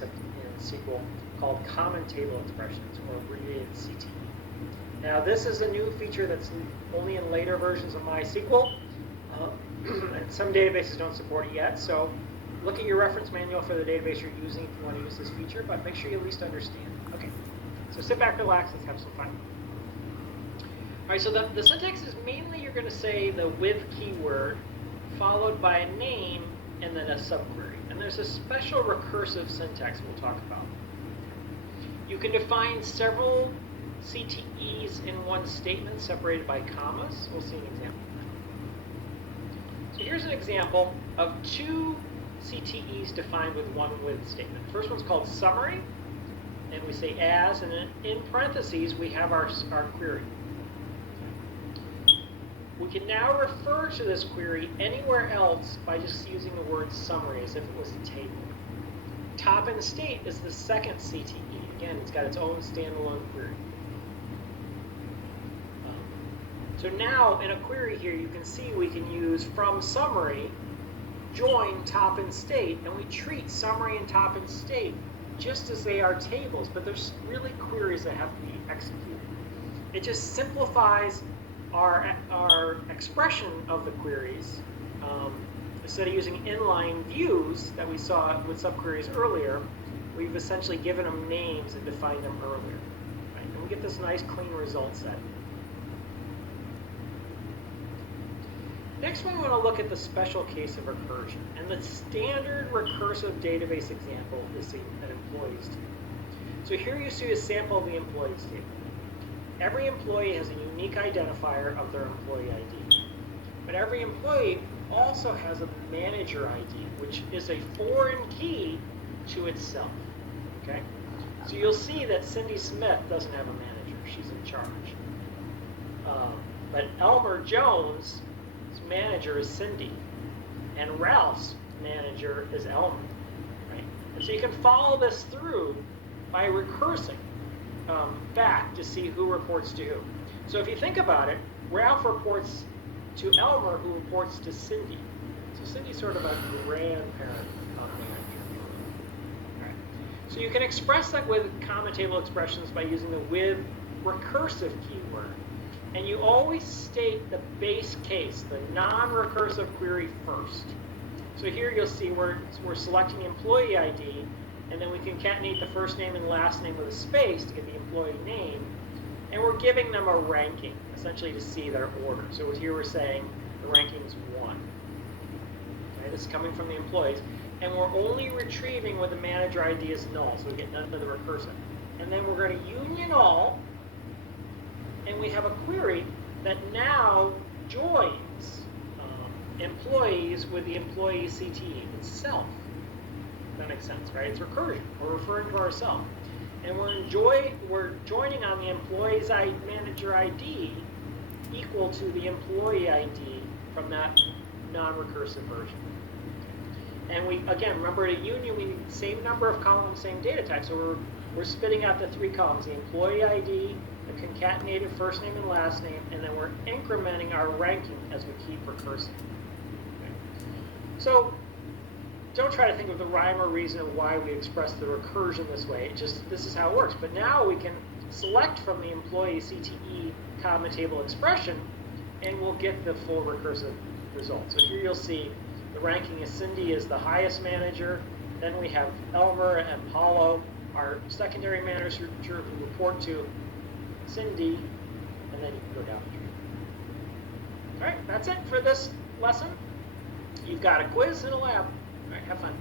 in SQL called Common Table Expressions, or abbreviated CTE. Now, this is a new feature that's only in later versions of MySQL, and some databases don't support it yet. So look at your reference manual for the database you're using if you want to use this feature, but make sure you at least understand. Okay, so sit back, relax, let's have some fun. All right, so the syntax is mainly you're going to say the with keyword followed by a name and then a subquery. And there's a special recursive syntax we'll talk about. You can define several CTEs in one statement separated by commas. We'll see an example. So here's an example of two CTEs defined with one with statement. The first one's called summary, and we say as, and then in parentheses we have our query. We can now refer to this query anywhere else by just using the word summary as if it was a table. Top in state is the second CTE. Again, it's got its own standalone query. So now in a query here, you can see we can use from summary, join top in state, and we treat summary and top in state just as they are tables, but there's really queries that have to be executed. It just simplifies our expression of the queries. Instead of using inline views that we saw with subqueries earlier, we've essentially given them names and defined them earlier. Right? And we get this nice clean result set. Next, we want to look at the special case of recursion. And the standard recursive database example is an employees table. So here you see a sample of the employees table. Every employee has a unique identifier of their employee ID. But every employee also has a manager ID, which is a foreign key to itself. Okay? So you'll see that Cindy Smith doesn't have a manager. She's in charge. But Elmer Jones' manager is Cindy, and Ralph's manager is Elmer. Right? And so you can follow this through by recursing back to see who reports to who. So if you think about it, Ralph reports to Elmer, who reports to Cindy. So Cindy's sort of a grandparent of manager. Right. So you can express that with common table expressions by using the with recursive keyword. And you always state the base case, the non-recursive query first. So here you'll see we're selecting the employee ID, and then we concatenate the first name and last name with a space to get the employee name. And we're giving them a ranking, essentially to see their order. So here we're saying the ranking is 1. Okay, this is coming from the employees. And we're only retrieving when the manager ID is null, so we get none of the recursive. And then we're going to union all, and we have a query that now joins employees with the employee CTE itself. That makes sense, right? It's recursion. We're referring to ourselves. And we're joining on the employee's manager ID equal to the employee ID from that non-recursive version. And we, again, remember at union, we need the same number of columns, same data type. So we're spitting out the 3 columns, the employee ID, the concatenated first name and last name, and then we're incrementing our ranking as we keep recursing. Okay. So don't try to think of the rhyme or reason of why we express the recursion this way. This is how it works. But now we can select from the employee CTE common table expression, and we'll get the full recursive result. So here you'll see the ranking is Cindy is the highest manager. Then we have Elmer and Paulo, our secondary manager who report to Cindy, and then you can go down the tree. All right, that's it for this lesson. You've got a quiz and a lab. All right, have fun.